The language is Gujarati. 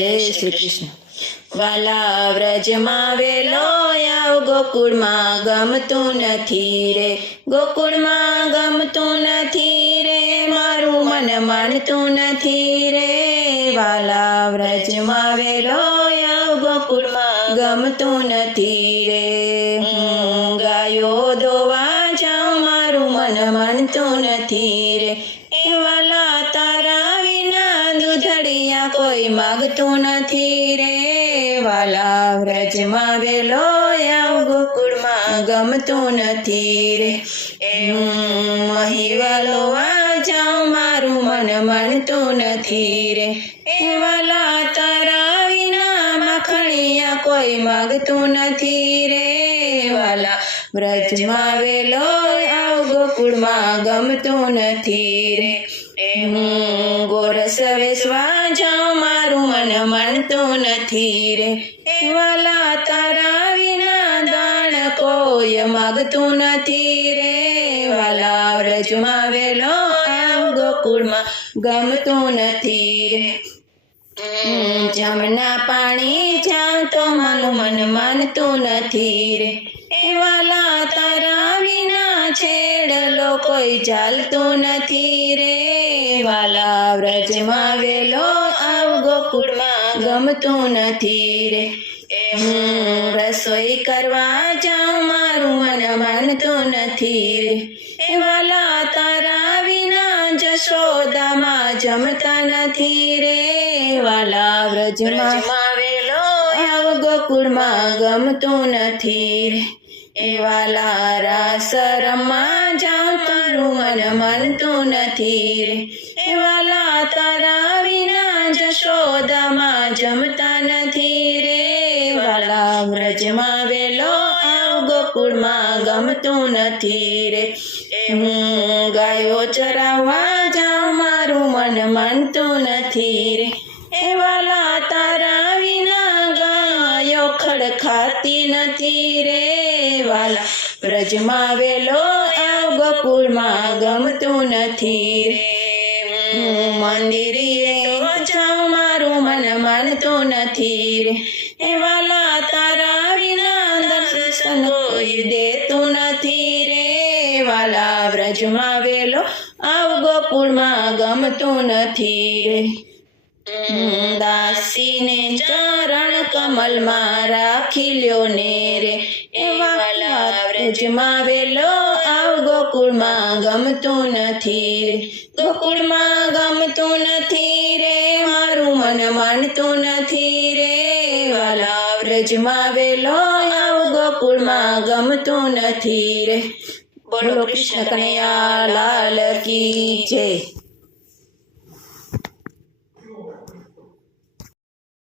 જય શ્રી કૃષ્ણ. વાલા વ્રજમાં વેલો આવ, ગોકુળમાં ગમતું નથી રે, ગોકુળમાં ગમતું નથી રે, મારું મન માનતું નથી રે. વાલા વ્રજમાં વેલો આવ, ગોકુળમાં ગમતું નથી રે. ગાયો દોવા જાઉં, મારું મન માનતું નથી રે. એ વાલા તારા વિના દૂધડિયા કોઈ માગતું નથી રે. વાલા વ્રજમાં વેલો આવ, ગોકુળમાં ગમતું નથી રે. મહીવાલો જાઉં, મારું મન માનતું નથી રે. એ વાલા તારા વિના માખણિયા કોઈ માગતું નથી રે. વાલા વ્રજમાં વેલો આવ, ગોકુળમાં ગમતું નથી રે. ગોરસ વેસવા જાઉં, મારું મન માનતું નથી રે. વાલા તારા વિના દાણ કોઈ માગતું નથી રે. વાલા વ્રજમાં વેલો આવ, ગોકુળમાં ગમતું નથી રે. જમના પાણી જાઉં તો મારું મન માનતું નથી રે. વાલા તારા વિના છેડલો કોઈ ચાલતું નથી રે. વાલા વ્રજમાં વેલો આવ, ગોકુળમાં ગમતું નથી રે. રસોઈ કરવા જાઉં, મારું મન માનતું નથી રે. વાલા તારા વિના જશોદામાં જમતા નથી રે. વાલા વ્રજમાં વેલો આવ, ગોકુળમાં ગમતું નથી રે. વાલા રાસ રમવા જાઉં, તારું મન માનતું નથી રે. વાલા તારા વિના જશોદામાં જમતા નથી રે. વાલા વ્રજમાં વેલો આવ, ગોકુળમાં ગમતું નથી રે. ગાયો ચરાવવા જાઉં, મારું મન માનતું નથી રે. વાલા તારા વિના ગાયો ખડખાતી નથી રે. વાલા વ્રજમાં વેલો આવ, ગોકુળમાં ગમતું નથી રે. મંદિરે જાઉં, મારું મન માનતું નથી રે. વાલા તારા વિના દર્શન કોઈ દેતું નથી રે. વાલા વ્રજમાં વેલો આવ, ગોકુળમાં ગમતું નથી રે. દાસીને ચરણ કમલમાં રાખી લ્યો ને રે. વાલા વ્રજમાં વેલો આવ, ગોકુળમાં ગમતું નથી રે. ગોકુળમાં ગમતું નથી રે, મારું મન માનતું નથી રે. વાલા વ્રજમાં વેલો આવ, ગોકુળમાં ગમતું નથી રે. બોલો કૃષ્ણ કનૈયા લાલ કી જય.